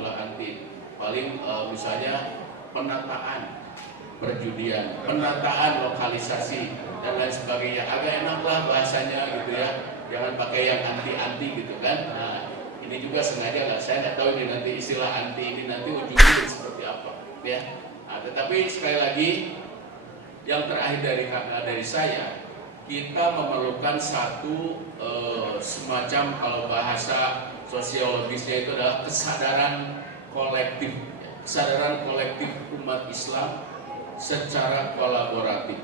itulah anti. Paling misalnya penataan perjudian, penataan lokalisasi dan lain sebagainya. Agak enaklah bahasanya gitu ya. Jangan pakai yang anti-anti gitu kan. Nah, ini juga sengaja lah. Saya nggak tahu ini nanti istilah anti ini nanti ujungnya seperti apa, ya. Nah, tetapi sekali lagi yang terakhir dari saya, kita memerlukan satu semacam, kalau bahasa sosiologisnya itu adalah kesadaran kolektif, kesadaran kolektif umat Islam secara kolaboratif,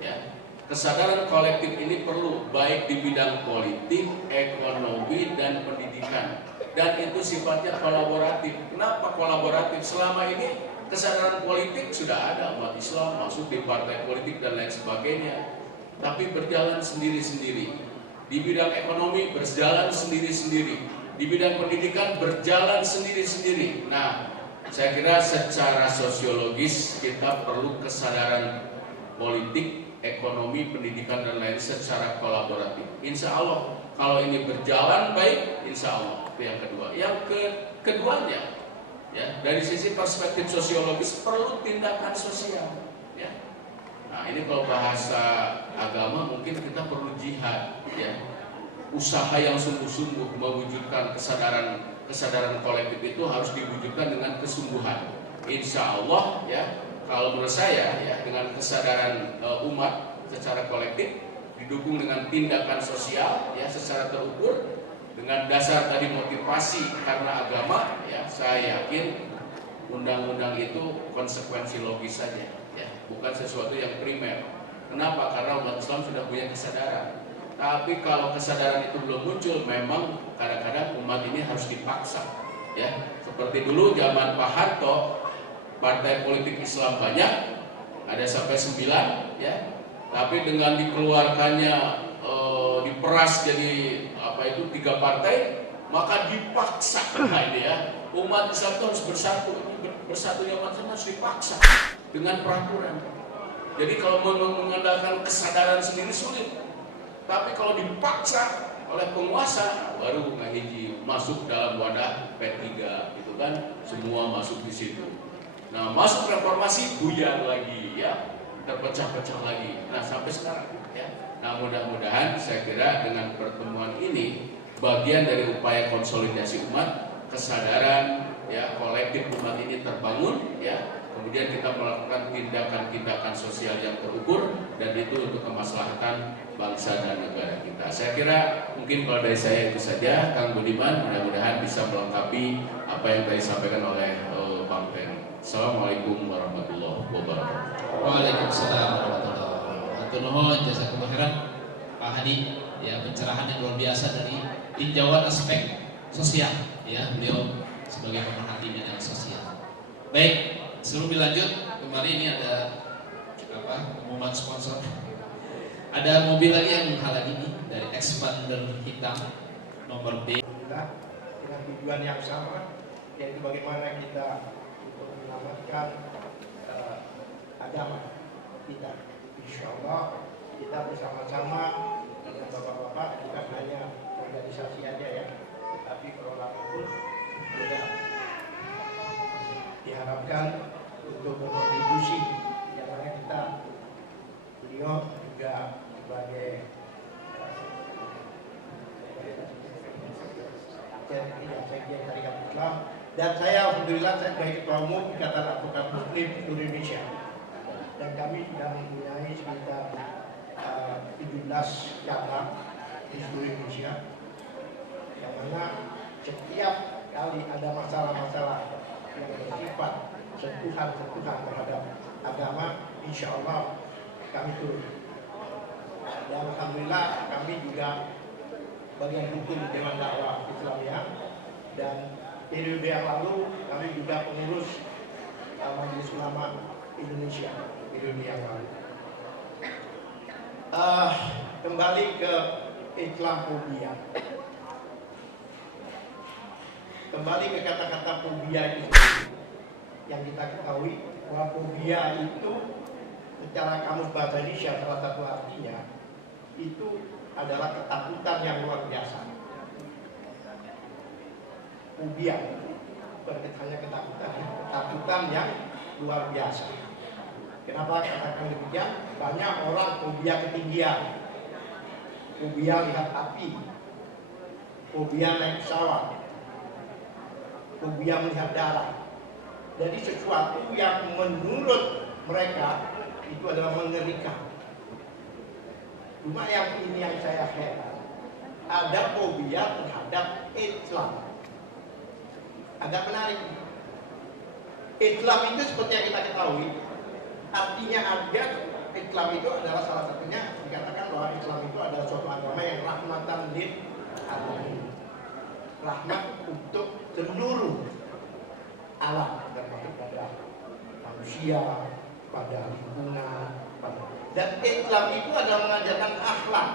ya. Kesadaran kolektif ini perlu baik di bidang politik, ekonomi, dan pendidikan, dan itu sifatnya kolaboratif. Kenapa kolaboratif? Selama ini kesadaran politik sudah ada, umat Islam masuk di partai politik dan lain sebagainya, tapi berjalan sendiri-sendiri. Di bidang ekonomi berjalan sendiri-sendiri, di bidang pendidikan berjalan sendiri-sendiri. Nah, saya kira secara sosiologis kita perlu kesadaran politik, ekonomi, pendidikan, dan lain secara kolaboratif. Insya Allah kalau ini berjalan baik, insya Allah. Itu yang kedua. Yang keduanya, ya, dari sisi perspektif sosiologis perlu tindakan sosial, ya. Nah, ini kalau bahasa agama mungkin kita perlu jihad, ya. Usaha yang sungguh-sungguh mewujudkan kesadaran kolektif itu harus diwujudkan dengan kesungguhan. Insya Allah, ya, kalau menurut saya, ya, dengan kesadaran umat secara kolektif didukung dengan tindakan sosial, ya, secara terukur dengan dasar tadi motivasi karena agama, ya, saya yakin undang-undang itu konsekuensi logis saja, ya, bukan sesuatu yang primer. Kenapa? Karena umat Islam sudah punya kesadaran. Tapi kalau kesadaran itu belum muncul, memang kadang-kadang umat ini harus dipaksa, ya. Seperti dulu zaman Pak Harto, partai politik Islam banyak, ada sampai 9, ya. Tapi dengan dikeluarkannya diperas jadi 3 partai, maka dipaksa. Nah, ini ya, umat Islam itu harus bersatu. Bersatunya umat Islam harus dipaksa dengan peraturan. Jadi kalau mengandalkan kesadaran sendiri sulit. Tapi kalau dipaksa oleh penguasa, baru ngahiji masuk dalam wadah P3, gitu kan, semua masuk di situ. Nah, masuk reformasi buyar lagi, ya, terpecah-pecah lagi. Nah, sampai sekarang, ya. Nah, mudah-mudahan saya kira dengan pertemuan ini bagian dari upaya konsolidasi umat, kesadaran, ya, kolektif umat ini terbangun, ya. Kemudian kita melakukan tindakan-tindakan sosial yang terukur, dan itu untuk kemaslahatan bangsa dan negara kita. Saya kira mungkin kalau dari saya itu saja, Kang Budiman, mudah-mudahan bisa melengkapi apa yang tadi disampaikan oleh Bang Ferry. Assalamualaikum warahmatullahi wabarakatuh. Waalaikumsalam warahmatullahi wabarakatuh. Hatur nuhun, jazakumullah khairan Pak Hadi, ya, pencerahan yang luar biasa dari tinjauan aspek sosial, ya, beliau sebagai pemerhati bidang sosial. Baik, sebelum dilanjut, kemarin ini ada pengumuman sponsor. Ada mobil lagi yang menghalangi ini dari Expander hitam nomor B. Dengan tujuan yang sama, yaitu bagaimana kita untuk menyelamatkan agama kita. Insya Allah kita bersama-sama dengan bapak-bapak, kita hanya organisasi aja, ya, tapi kelola pun juga diharapkan untuk berkontribusi, yang mana kita, beliau juga sebagai sekjen Syarikat Islam, dan saya alhamdulillah saya sebagai ketua umum Ikatan Advokat Muslim Indonesia, dan kami sudah mempunyai sekitar 17 cabang di seluruh Indonesia, yang mana setiap kali ada masalah-masalah yang bersifat sentuhan-sentuhan terhadap agama, insya Allah kami turun. Dan alhamdulillah kami juga bagian hukum Dewan Dakwah Islamiyah, dan periode yang lalu kami juga pengurus Majelis Ulama Indonesia periode yang lalu. Kembali ke Islamofobia. Kembali ke kata-kata fobia itu, yang kita ketahui bahwa fobia itu secara kamus bahasa Indonesia salah satu artinya itu adalah ketakutan yang luar biasa. Fobia. hanya ketakutan yang luar biasa. Kenapa katakan demikian? Banyak orang fobia ketinggian, fobia lihat api, fobia naik pesawat, fobia melihat darah. Jadi sesuatu yang menurut mereka itu adalah mengerikan. Cuma yang ini yang saya heran, ada fobia terhadap Islam. Agak menarik. Islam itu seperti yang kita ketahui, artinya ada Islam itu adalah salah satunya dikatakan bahwa Islam itu adalah suatu agama yang rahmatan lil alamin, rahmat untuk seluruh alam, termasuk pada manusia, pada lingkungan, dan Islam itu adalah mengajarkan akhlak.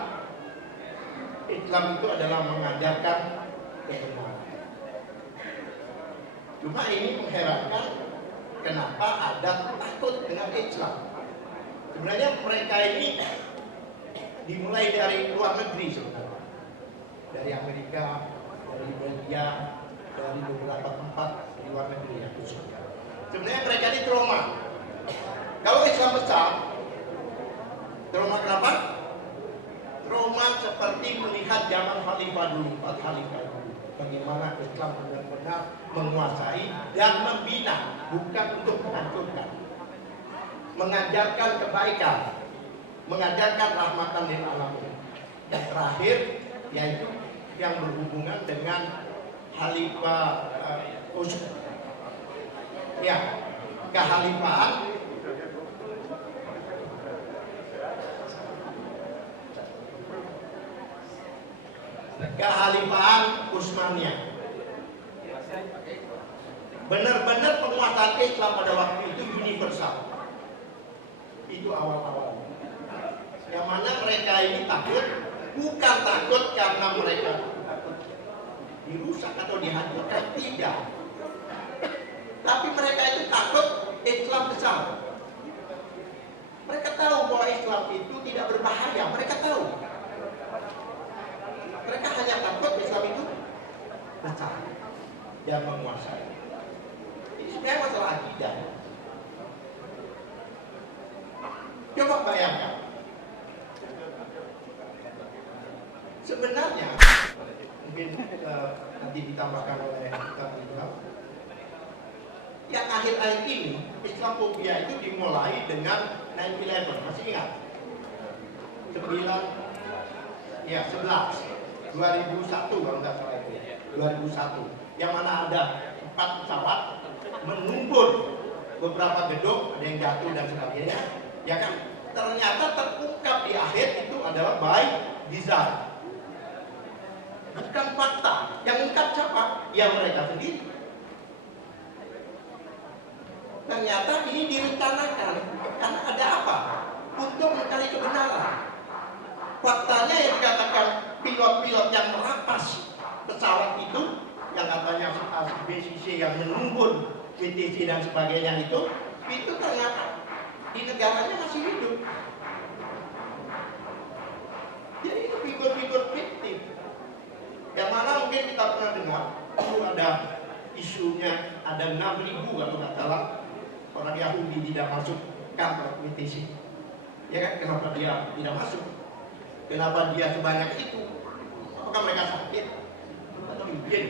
Islam itu adalah mengajarkan kebenaran. Cuma ini mengherankan, kenapa ada takut dengan Islam. Sebenarnya mereka ini dimulai dari luar negeri sebenarnya, dari Amerika, dari Belgia, dari beberapa tempat di luar negeri ya khususnya. Sebenarnya mereka ini trauma. Kalau Islam besar, trauma kenapa? Trauma seperti melihat zaman khalifah dulu, khalifah dulu. Bagaimana Islam benar-benar menguasai dan membina, bukan untuk menghancurkan. Mengajarkan kebaikan, mengajarkan rahmatan lil alamin. Yang terakhir yaitu yang berhubungan dengan khalifah ya, kehalifaan Utsmaniyah. Benar-benar penguasaan Islam pada waktu itu universal. Itu awal-awal. Yang mana mereka ini takut, bukan takut karena mereka takut dirusak atau dihancurkan, tidak. Tapi mereka itu takut Islam besar. Mereka tahu bahwa Islam itu tidak berbahaya, mereka tahu. Mereka hanya takut Islam itu besar dan menguasai. Ini sebenarnya masalah akidah. Coba bayangkan. Sebenarnya mungkin nanti ditambahkan oleh kita berdua. Yang akhir-akhir ini Islamophobia itu dimulai dengan 9/11, masih ingat? 2001 kalau nggak salah itu, 2001, yang mana ada 4 pesawat menumbur beberapa gedung, ada yang jatuh dan sebagainya, ya kan? Ternyata terungkap di akhir itu adalah by design, bukan fakta. Yang ungkap siapa? Ya mereka sendiri. Ternyata ini direncanakan karena ada apa? Untuk mencari kebenaran. Faktanya yang dikatakan pilot-pilot yang merampas pesawat itu, yang katanya BCC yang menumbur WTC dan sebagainya itu ternyata di negaranya masih hidup. Jadi itu figur-figur fiktif. Yang mana mungkin kita pernah dengar, itu ada isunya ada 6.000 kalau nggak salah orang Yahudi tidak masuk kantor WTC. Ya kan? Kenapa dia tidak masuk? Kenapa dia sebanyak itu? Apakah mereka sakit? Atau mungkin?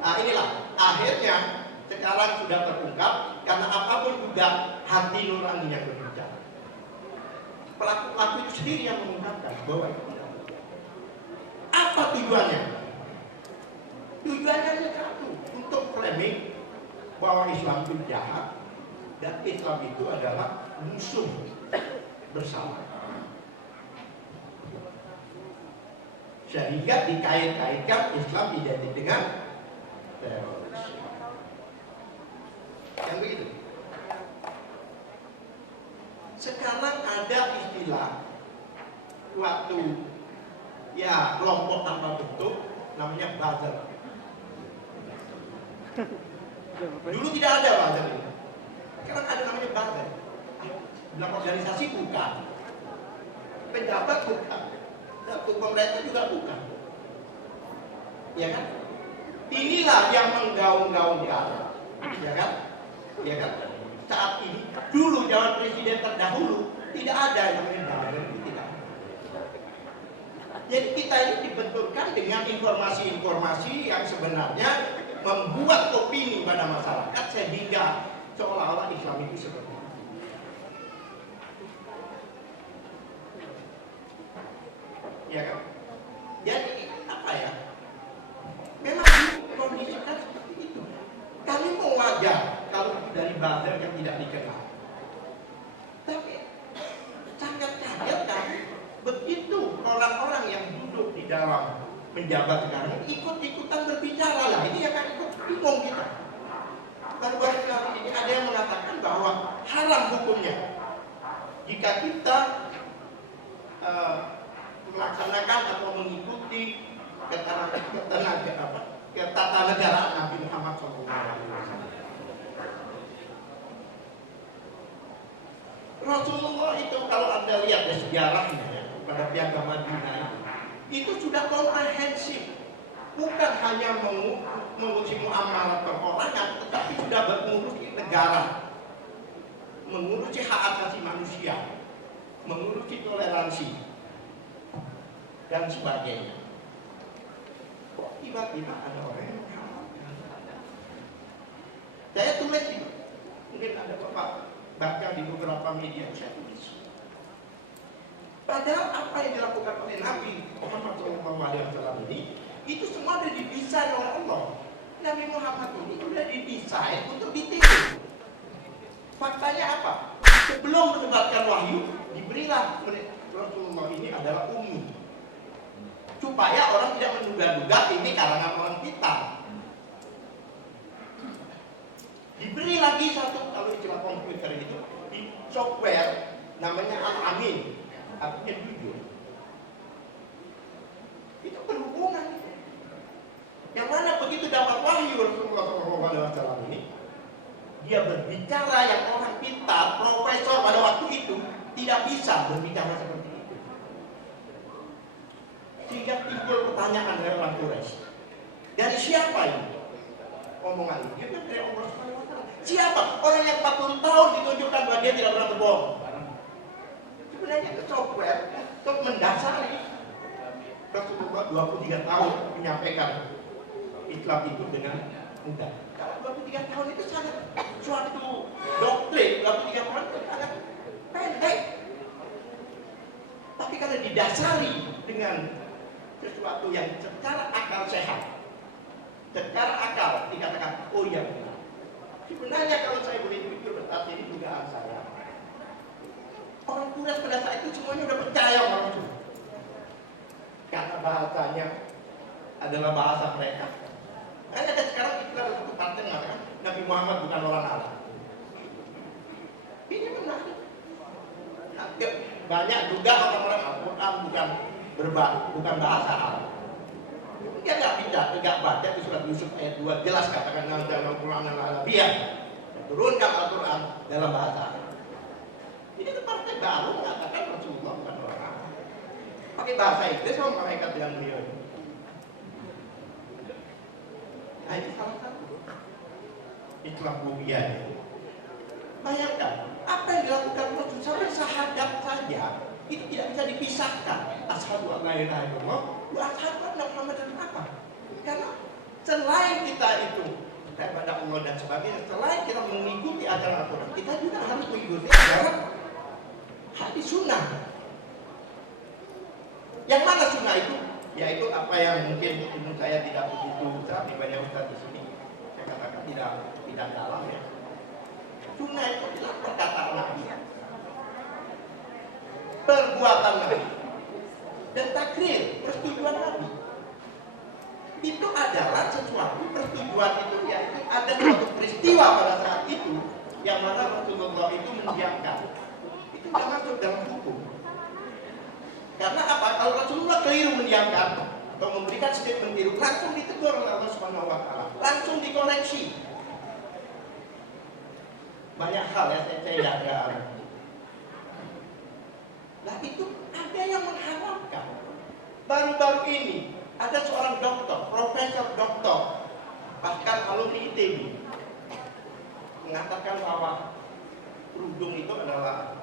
Nah inilah akhirnya sekarang sudah terungkap karena apapun juga hati nurani yang berbicara. Pelaku-pelaku itu sendiri yang mengungkapkan bahwa itu tidak. Apa tujuannya? Tujuannya hanya satu, untuk framing bahwa Islam itu jahat dan Islam itu adalah musuh bersama. Sehingga dikait-kaitkan Islam identik dengan teroris. Yang begitu. Sekarang ada istilah waktu ya kelompok tanpa bentuk namanya buzzer. Dulu tidak ada buzzer ini. Sekarang ada namanya buzzer. Dalam organisasi bukan, pejabat bukan, satu pemerintah juga bukan, ya kan? inilah yang menggaung-gaungkan, ya kan? Ya kan? Saat ini, dulu zaman presiden terdahulu tidak ada yang namanya itu tidak. Jadi kita ini dibenturkan dengan informasi-informasi yang sebenarnya membuat opini pada masyarakat sehingga seolah-olah Islam itu seperti itu. Ya kan? Jadi apa ya? Memang dikondisikan seperti itu. Kami mau wajar kalau itu dari buzzer yang tidak dikenal. Tapi sangat kaget kami begitu orang-orang yang duduk di dalam menjabat sekarang ikut-ikutan berbicara lah. Ini yang kan ikut bingung kita. Baru-baru kali ini ada yang mengatakan bahwa haram hukumnya jika kita melaksanakan atau mengikuti ketatanegaraan Nabi Muhammad SAW. Rasulullah itu kalau Anda lihat ya sejarahnya pada Piagam Madinah itu sudah komprehensif, bukan hanya mengurusi muamalah perorangan, tetapi sudah mengurusi negara, mengurusi hak asasi manusia, mengurusi toleransi dan sebagainya. Kok tiba-tiba ada orang yang menghalalkan? Saya tulis itu, mungkin ada Bapak baca di beberapa media, saya tulis. Padahal apa yang dilakukan oleh Nabi Muhammad SAW ini, itu semua sudah didesain oleh Allah. Nabi Muhammad ini sudah didesain untuk ditiru. Faktanya apa? Sebelum mendapatkan wahyu, diberilah Rasulullah ini adalah ummi, supaya orang tidak menduga-duga ini kalangan orang pintar. Diberi lagi satu, kalau istilah komputer itu, di software namanya Al-Amin, artinya jujur. Itu berhubungan. Yang mana begitu dapat wahyu Rasulullah SAW ini, dia berbicara yang orang pintar, profesor pada waktu itu tidak bisa berbicara seperti itu. Sehingga timbul pertanyaan dari orang Quraisy. Dari siapa ini? Omongan ini. Dia kan dari Allah SWT. Siapa? Orang yang 40 tahun ditunjukkan bahwa dia tidak pernah berbohong. Sebenarnya itu software untuk mendasari Rasulullah 23 tahun menyampaikan Islam itu dengan mudah. Kalau 23 tahun itu sangat suatu doktrin, 23 tahun itu sangat pendek. Tapi kalau didasari dengan sesuatu yang secara akal sehat, secara akal dikatakan, oh iya benar. Sebenarnya kalau saya boleh jujur, tetapi ini dugaan saya, orang Quraisy pada saat itu semuanya sudah percaya sama Rasul, karena bahasanya adalah bahasa mereka. Karena ada sekarang itu ada satu partai mengatakan Nabi Muhammad bukan orang Arab. Ini benar. Banyak juga orang-orang Al-Quran bukan bahasa Arab. Dia tidak baca di surat Yusuf ayat 2 jelas katakan dalam Al-Quran Al-Arabiyah, turunkan Al-Quran dalam bahasa Arab. Ini itu partai baru mengatakan Rasulullah bukan orang Arab. Pakai bahasa Inggris sama malaikat yang beliau. Nah itu salah satu Islamophobia. Bayangkan apa yang dilakukan Rasul sampai syahadat saja itu tidak bisa dipisahkan. Asyhadu an la ilaha illallah wa asyhadu anna Muhammadan apa? Karena selain kita itu kepada Allah dan sebagainya, selain kita mengikuti ajaran Al-Quran, kita juga harus mengikuti ajaran hadis sunnah. Yang mana sunnah itu? Yaitu apa yang mungkin ilmu saya tidak begitu besar, di banyak ustaz di sini saya katakan tidak dalam ya. Sunnah itu adalah perkataan Nabi, perbuatan Nabi, dan takrir, persetujuan Nabi. Itu adalah sesuatu persetujuan itu, yaitu ada suatu peristiwa pada saat itu yang mana Rasulullah itu mendiamkan. Itu tidak masuk dalam hukum. Karena apa? Kalau Rasulullah keliru mendiamkan atau memberikan statement keliru, langsung ditegur oleh Allah Subhanahu wa Ta'ala, langsung dikoreksi. Banyak hal ya saya ada. Nah itu ada yang mengharapkan. Baru-baru ini ada seorang dokter, profesor doktor Bahkan alumni ITB mengatakan bahwa kerudung itu adalah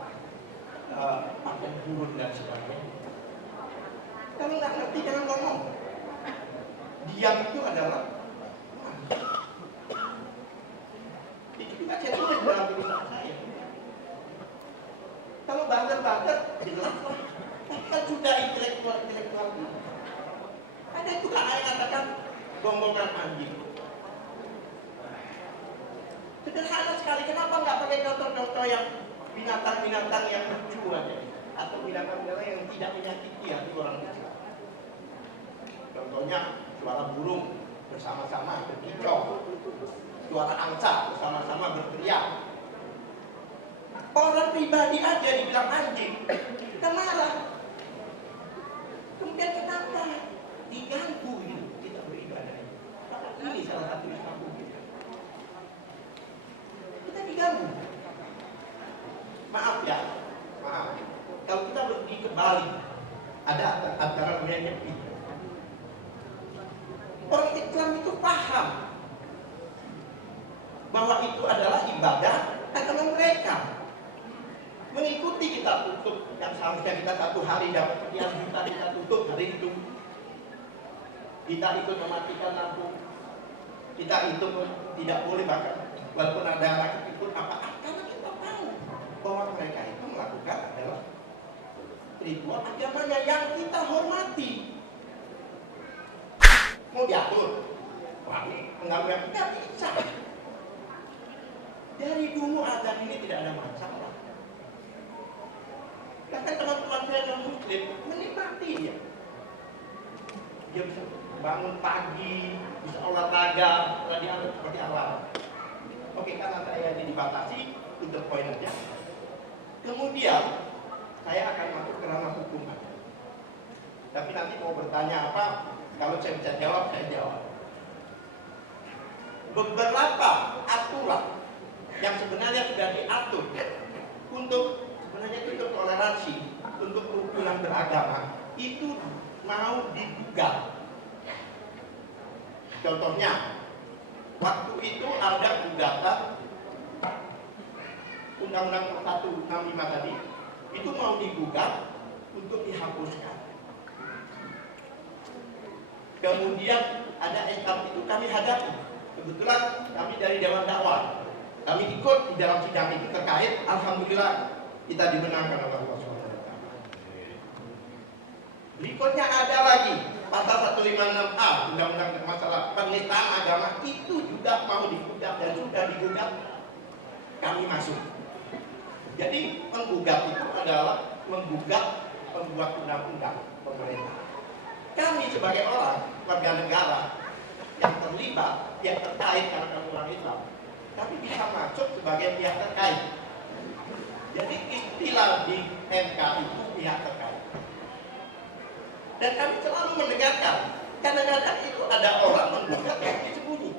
pakai burun dan sebagainya. Kalau nggak ngerti jangan ngomong. Diam itu adalah itu juga saya tulis dalam tulisan saya. Kalau buzzer jelas lah. Kan sudah intelektual. Ada juga yang katakan gonggongan anjing. Sederhana sekali. Kenapa nggak pakai contoh-contoh yang binatang-binatang yang lucu aja, atau binatang-binatang yang tidak menyakiti hati orang kecil? Contohnya suara burung bersama-sama berkicau, suara angsa bersama-sama berteriak. Orang pribadi aja dibilang anjing, kita marah. Kemudian kenapa diganggu kita beribadah? Ini salah satu disambung kita diganggu. Maaf. Kalau kita pergi ke Bali, ada acara menyepi. Orang Islam itu paham bahwa itu adalah ibadah agama mereka. Mengikuti kita tutup yang seharusnya kita 1 hari dapat sekian juta, kita tutup hari itu. Kita ikut mematikan lampu. Kita itu tidak boleh bahkan walaupun ada anak ikut apa, karena kita tahu bahwa mereka itu melakukan adalah ritual agamanya yang kita hormati. Mau diatur, enggak bisa. Dari dulu azan ini tidak ada masalah. Bahkan teman-teman saya non muslim menikmati dia. Dia bisa bangun pagi, bisa olahraga, setelah dianggap seperti alam. Oke, karena saya ini dibatasi, untuk poin aja. Kemudian saya akan masuk ke ranah hukum. Tapi nanti mau bertanya apa, kalau saya bisa jawab, saya jawab. Beberapa aturan yang sebenarnya sudah diatur untuk sebenarnya itu toleransi, untuk kerukunan beragama, itu mau digugat. Contohnya, waktu itu ada gugatan Undang-Undang 165 tadi, itu mau digugat untuk dihapuskan. Kemudian ada SKB itu kami hadapi. Kebetulan kami dari Dewan Dakwah, kami ikut di dalam sidang itu terkait. Alhamdulillah kita dimenangkan oleh Allah SWT. Berikutnya ada lagi pasal 156A Undang-Undang masalah penistaan agama, itu juga mau digugat dan sudah digugat, kami masuk. Jadi menggugat itu adalah menggugat pembuat undang-undang pemerintah. Kami sebagai orang warga negara yang terlibat, yang terkait karena kami orang Islam, kami bisa masuk sebagai pihak terkait. Jadi istilah di MK itu pihak terkait. Dan kami selalu mendengarkan, kadang-kadang itu ada orang menggugat yang disembunyi.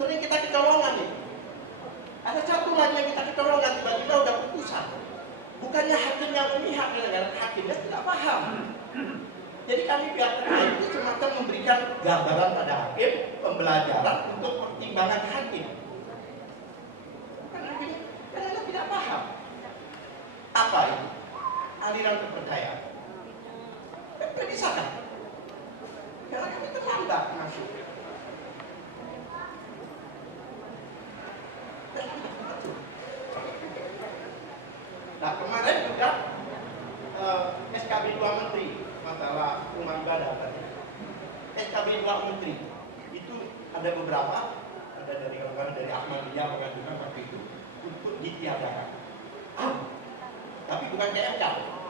Sering kita kecolongan nih. Ada satu lagi yang kita kecolongan, tiba-tiba udah putusan. Bukannya hakim yang memihak dengan hakimnya tidak paham. Jadi kami pihak terkait itu semacam memberikan gambaran pada hakim, pembelajaran untuk pertimbangan hakim. Karena tidak paham. Apa itu? Aliran kepercayaan. Tidak bisa kan? Karena kami terlambat masuk. Nah kemarin juga SKB 2 Menteri masalah rumah ibadah tadi. SKB 2 Menteri itu ada beberapa, ada dari orang dari Ahmadiyah mengajukan waktu itu untuk ditiadakan. Tapi bukan ke MK,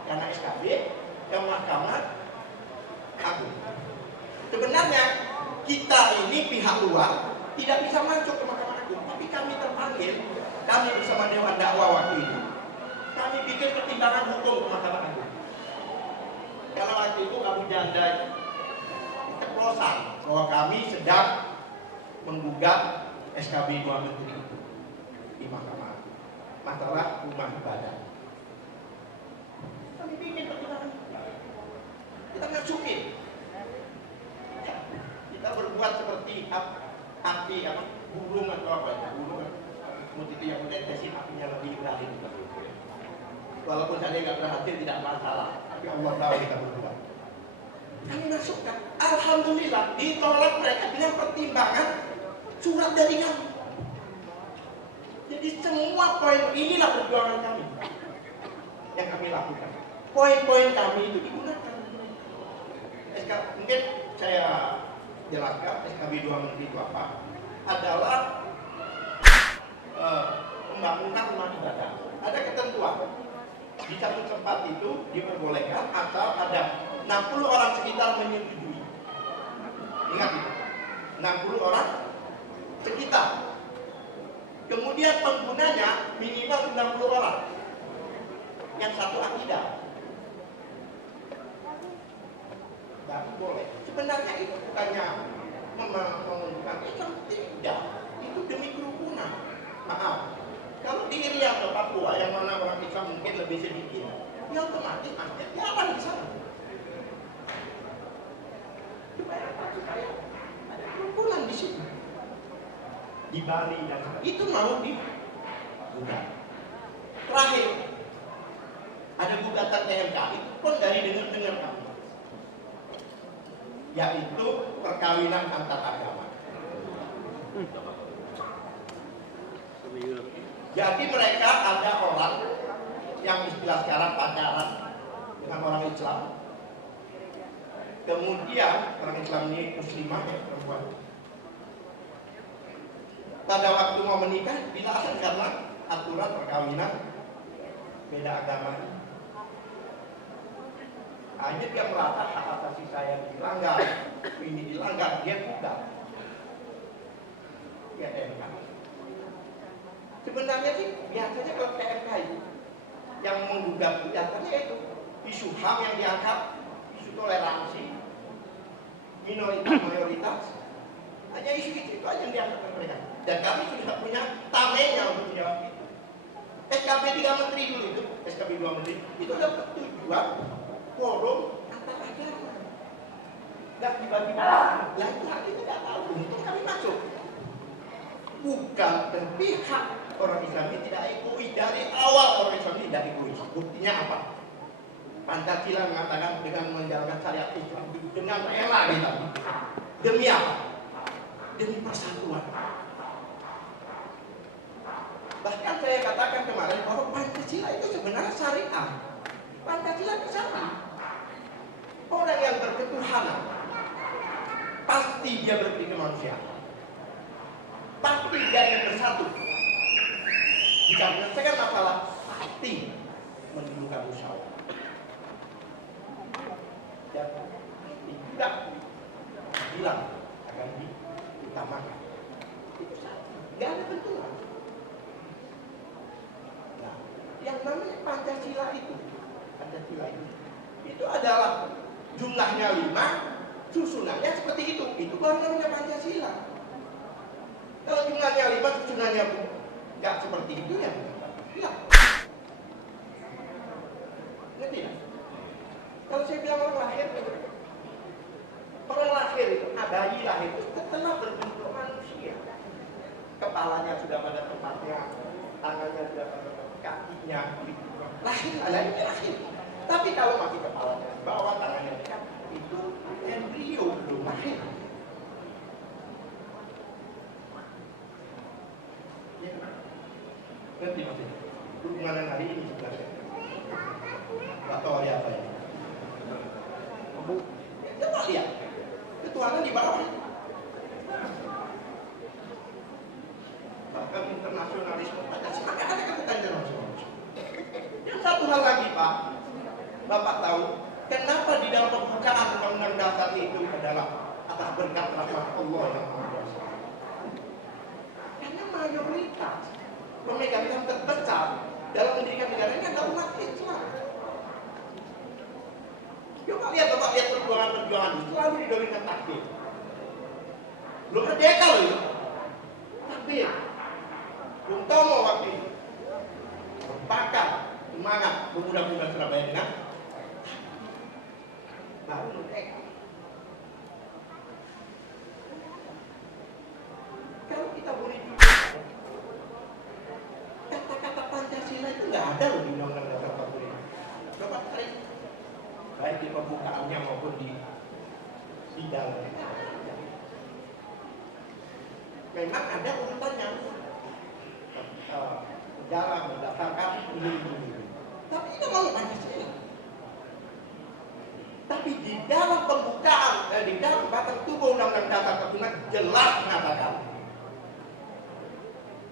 karena SKB yang Mahkamah Agung. Sebenarnya kita ini pihak luar tidak bisa masuk ke Mahkamah Agung, tapi kami terpanggil, kami bersama Dewan Dakwah waktu itu, kami bikin pertimbangan hukum ke Mahkamah Agung. Karena waktu itu Abu Janda keceplosan bahwa kami sedang menggugat SKB 2 Menteri itu di Mahkamah Agung, masalah rumah ibadah. Kami bikin pertimbangan, kita masukin, kita berbuat seperti api apa burung atau apa ya, burung semut itu yang mendeteksi apinya lebih berani. Walaupun saya nggak berhasil tidak masalah, tapi Allah tahu kita berdua. Kami masukkan, alhamdulillah ditolak mereka dengan pertimbangan surat dari kami. Jadi semua poin inilah perjuangan kami yang kami lakukan. Poin-poin kami itu digunakan. Mungkin saya jelaskan SKB 2 Menteri itu apa? Adalah pembangunan rumah ibadah. Ada ketentuan. Di satu tempat itu diperbolehkan asal ada 60 orang sekitar menyetujui. Ingat itu, 60 orang sekitar. Kemudian penggunanya minimal 90 orang. Yang satu akidah. Baru boleh. Sebenarnya itu bukannya menunjukkan Islam, tidak. Itu demi kerukunan. Maaf. Kalau di Irian atau Papua yang mana orang Islam mungkin lebih sedikit, ya otomatis ada jalan di sana. Supaya apa? Supaya ada kerukunan di sini. Di Bali dan itu mau digugat. Terakhir ada gugatan TMK itu pun dari dengar kami, yaitu perkawinan antar agama. Jadi mereka ada orang yang istilah sekarang pacaran dengan orang Islam. Kemudian orang Islam ini muslimah ya, perempuan. Pada waktu mau menikah dilarang karena aturan perkawinan beda agama. Hanya dia merasa hak asasi saya dilanggar, ini dilanggar, dia buka. Ya TMK. Sebenarnya sih biasanya kalau TMK itu yang menggugat gugatannya itu isu HAM yang diangkat, isu toleransi, minoritas mayoritas, hanya isu itu aja yang diangkat oleh mereka. Dan kami sudah punya tamenya untuk menjawab itu. SKB 3 Menteri dulu itu, SKB 2 Menteri itu adalah tujuan forum antar agama. Nggak tiba-tiba, lah itu hati tidak tahu, untung kami masuk. Bukan berpihak. Orang Islam ini tidak egois, dari awal orang Islam ini tidak egois. Buktinya apa? Pancasila mengatakan dengan menjalankan syariat Islam dengan rela kita. Demi apa? Demi persatuan. Bahkan saya katakan kemarin bahwa Pancasila itu sebenarnya syariah. Pancasila itu syariah. Orang yang berketuhanan pasti dia berpikir manusia. Pasti dia yang bersatu. Jika menyelesaikan masalah, pasti menimbulkan musyawarah. Dan tidak bilang akan diutamakan. Itu satu. Tidak ada benturan. Nah, yang namanya Pancasila itu adalah jumlahnya 5, susunannya seperti itu. Itu baru namanya Pancasila. Kalau jumlahnya 5, susunannya nggak seperti itu ya, bilang. Ngerti ya? Kalau saya bilang orang lahir itu, bayi lahir itu setelah berbentuk manusia. Kepalanya sudah pada tempatnya, tangannya sudah pada tempatnya, kakinya, lahir. Tapi kalau masih kepalanya di bawah, tangannya di dekat, itu embrio belum lahir. Ngerti maksudnya? Hubungan hari ini sebenarnya atau hari apa ya? Coba lihat ketuhanan di bawah. Bahkan internasionalisme Pancasila ada kata internasionalisme. Yang satu hal lagi Pak, Bapak tahu kenapa di dalam pembukaan Undang-Undang Dasar itu adalah atas berkat rahmat Allah yang Maha Kuasa? Karena mayoritas pemegang saham terbesar dalam mendirikan negara ini adalah umat Islam. Coba lihat perjuangan selalu didolongkan takbir. Belum merdeka loh itu. Takbir. Bung Tomo waktu itu berbakar semangat pemuda-pemuda Surabaya dengan baru merdeka. ada loh di Undang-Undang Dasar 45. Coba cari, baik di pembukaannya maupun di dalamnya. Memang ada urutannya. Negara berdasarkan ini. Tapi itu mau Pancasila. Tapi di dalam pembukaan dan di dalam batang tubuh Undang-Undang Dasar 45 jelas mengatakan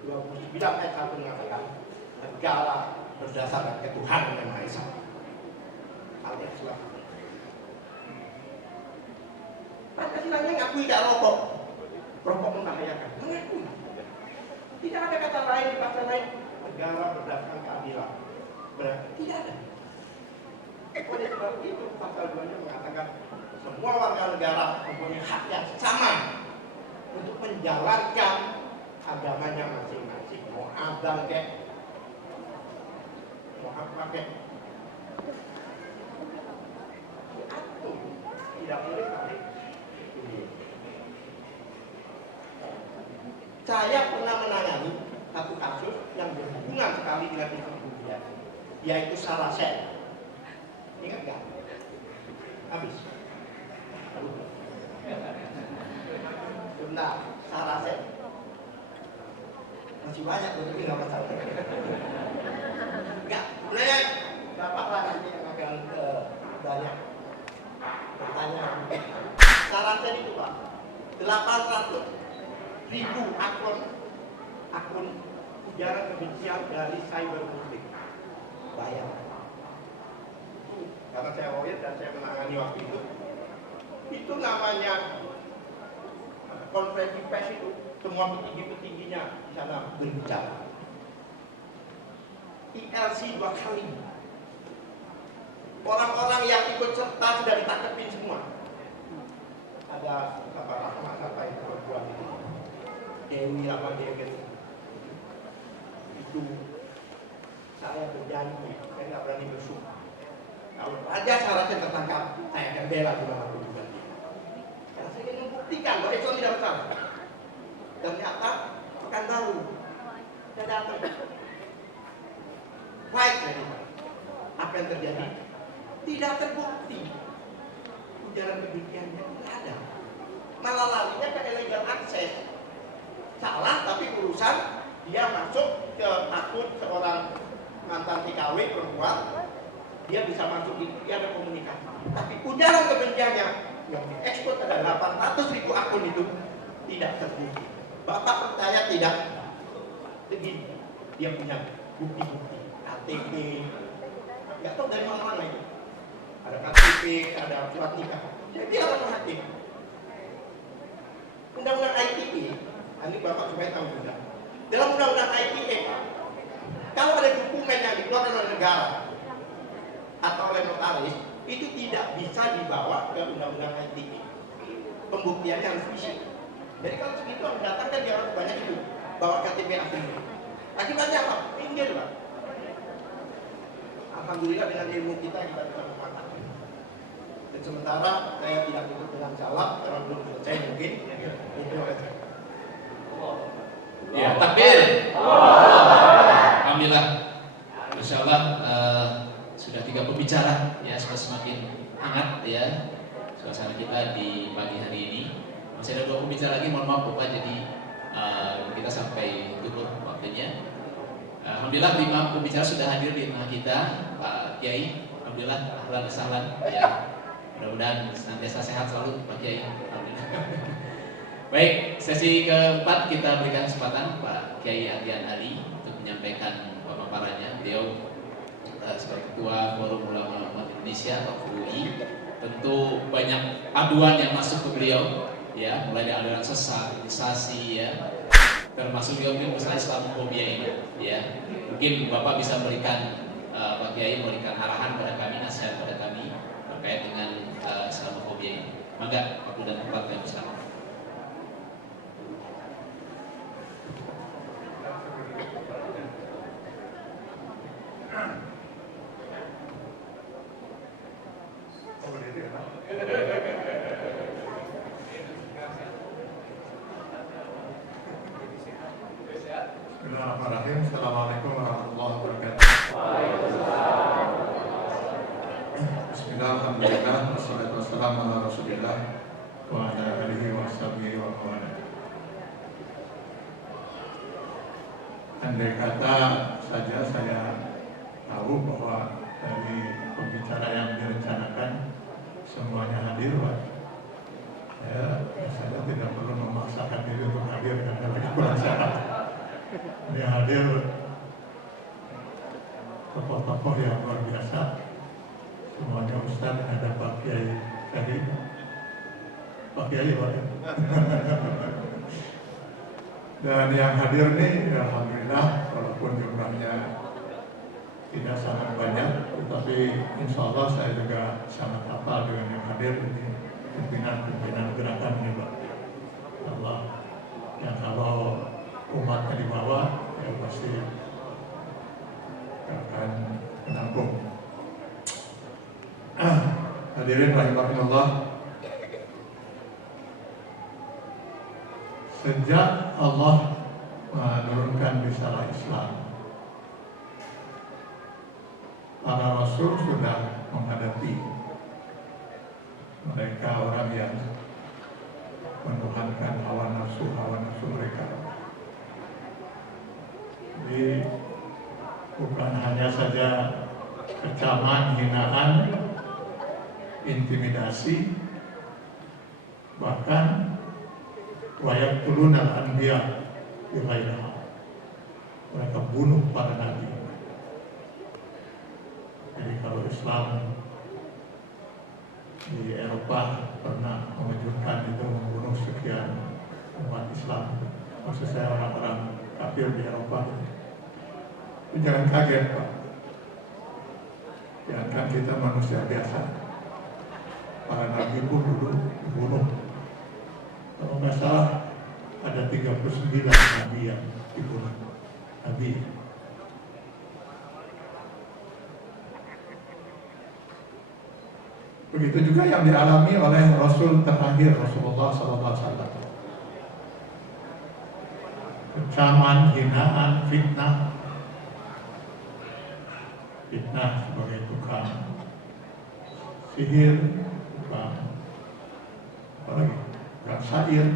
29 ayat 1 mengatakan negara berdasarkan ketuhanan yang Maha Esa. Alias surat. Pancasila ngakui tidak rokok, rokok membahayakan. Mengakui. Tidak ada kata lain di pasal lain. Negara berdasarkan keadilan. Berarti tidak ada. Oleh sebab itu pasal 2-nya mengatakan semua warga negara mempunyai hak yang sama untuk menjalankan agamanya masing-masing. Mau azan kek, mau apa kek, diatur. Tidak boleh tarik. Saya pernah menangani satu kasus yang berhubungan sekali dengan kemudian, yaitu Saracen. Ingat nggak? Habis. Benar, Saracen. Masih banyak, tapi nggak masalah. Enggak, sebenarnya Bapak lah nanti yang akan banyak bertanya. Saracen itu Pak, 800.000 akun ujaran kebencian dari cyberbullying. Bayang. Karena saya lawyer dan saya menangani waktu itu namanya konferensi pers itu semua petinggi-petingginya di sana berbicara. ILC 2 kali. Orang-orang yang ikut serta sudah ditangkepin semua. Ada siapa yang perempuan itu, Dewi apa Dewi itu saya berjanji saya nggak berani bersumpah. Kalau Raja Saracen tertangkap, saya akan bela dimanapun juga dia. Karena saya ingin membuktikan bahwa Islam tidak bersalah. Ternyata Pekanbaru saya datang. Fight dari apa yang terjadi tidak terbukti. Ujaran kebenciannya tidak ada. Malah larinya ke illegal access. Salah tapi urusan dia masuk ke akun seorang mantan TKW perempuan, dia bisa masuk itu, dia ada komunikasi. Tapi ujaran kebenciannya yang diekspor ada 800.000 akun itu tidak terbukti. Bapak percaya tidak? Begini, dia punya bukti-bukti, KTP, nggak tahu dari mana-mana itu. Ada KTP, ada surat nikah. Jadi dia orang hakim. Undang-undang ITE, ini Bapak supaya tahu juga. Dalam undang-undang ITE, kalau ada dokumen yang dikeluarkan oleh negara atau oleh notaris, itu tidak bisa dibawa ke undang-undang ITE. Pembuktiannya harus fisik. Jadi kalau segitu harus datangkan dia harus banyak itu, bawa KTP asli. Akibatnya apa? Minggir Pak. Alhamdulillah dengan ilmu kita bisa mengatakan. Dan sementara saya tidak tutup dengan salah, karena belum selesai mungkin. Itu aja. Ya, takbir. Alhamdulillah. Masya Allah, sudah 3 pembicara, ya sudah semakin hangat ya suasana kita di pagi hari ini. Masih ada 2 pembicara lagi, mohon maaf Bapak, jadi kita sampai tutup waktunya. Alhamdulillah 5 pembicara sudah hadir di tengah kita, Pak Kiai. Alhamdulillah, ahlan wa sahlan. Ya, mudah-mudahan senantiasa sehat selalu Pak Kiai. Alhamdulillah. Baik, sesi keempat kita berikan kesempatan Pak Kiai Ardian Ali untuk menyampaikan pemaparannya. Beliau sebagai Ketua Forum Ulama Umat Indonesia atau FUI, tentu banyak aduan yang masuk ke beliau, ya, mulai dari aliran sesat, kritisasi, ya, termasuk juga mungkin masalah Islamofobia ini, ya. Mungkin Bapak bisa memberikan Pak Kiai memberikan arahan pada kami, nasihat pada kami terkait dengan Islamofobia ini. Maka waktu dan tempat yang bersama. Bismillahirrahmanirrahim. Assalamualaikum warahmatullahi wabarakatuh. wassalamu ala Rasulillah wa ala alihi wa sahbihi wa mawalah. Andai kata saja saya tahu bahwa dari pembicara yang direncanakan semuanya hadir, Pak, saya tidak perlu memaksakan diri untuk hadir karena lagi kurang sehat. Ini hadir tokoh-tokoh yang luar biasa, semuanya Ustaz, ada Pak Kiai tadi, Pak Kiai, Pak. Dan yang hadir nih, alhamdulillah, walaupun jumlahnya tidak sangat banyak, tetapi insya Allah saya juga sangat hafal dengan yang hadir di pimpinan gerakan ini, Pak. Allah, yang kalau umatnya di bawah, ya pasti akan menampung. Hadirin rahimakumullah. Sejak Allah menurunkan risalah Islam, para Rasul sudah menghadapi mereka orang yang menuhankan hawa nafsu mereka. Jadi bukan hanya saja kecaman, hinaan, intimidasi, bahkan wayak turunal anbiya bighairi. Mereka bunuh para nabi. Jadi kalau Islam di Eropa pernah mengejutkan itu membunuh sekian umat Islam, maksud saya orang-orang kafir di Eropa. Itu jangan kaget, Pak. Ya kan kita manusia biasa. Para nabi pun dulu dibunuh. Kalau nggak salah ada 39 nabi yang dibunuh. Nabi. Begitu juga yang dialami oleh Rasul terakhir, Rasulullah SAW. Kecaman, hinaan, fitnah sebagai tukang sihir, tukang apalagi, tukang syair,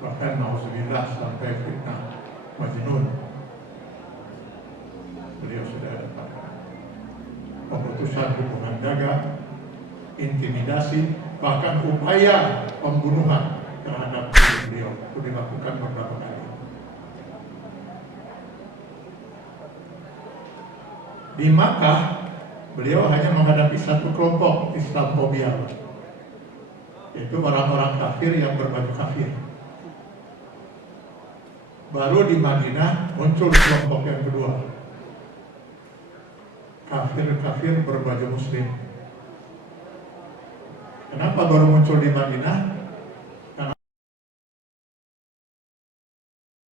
bahkan nauzubillah sampai fitnah majnun. Beliau sudah dapatkan pemutusan hubungan dagang, intimidasi, bahkan upaya pembunuhan terhadap beliau itu dilakukan beberapa kali. Di Makkah, beliau hanya menghadapi satu kelompok Islamofobia, yaitu orang-orang kafir yang berbaju kafir. Baru di Madinah muncul kelompok yang kedua, kafir-kafir berbaju muslim. Kenapa baru muncul di Madinah?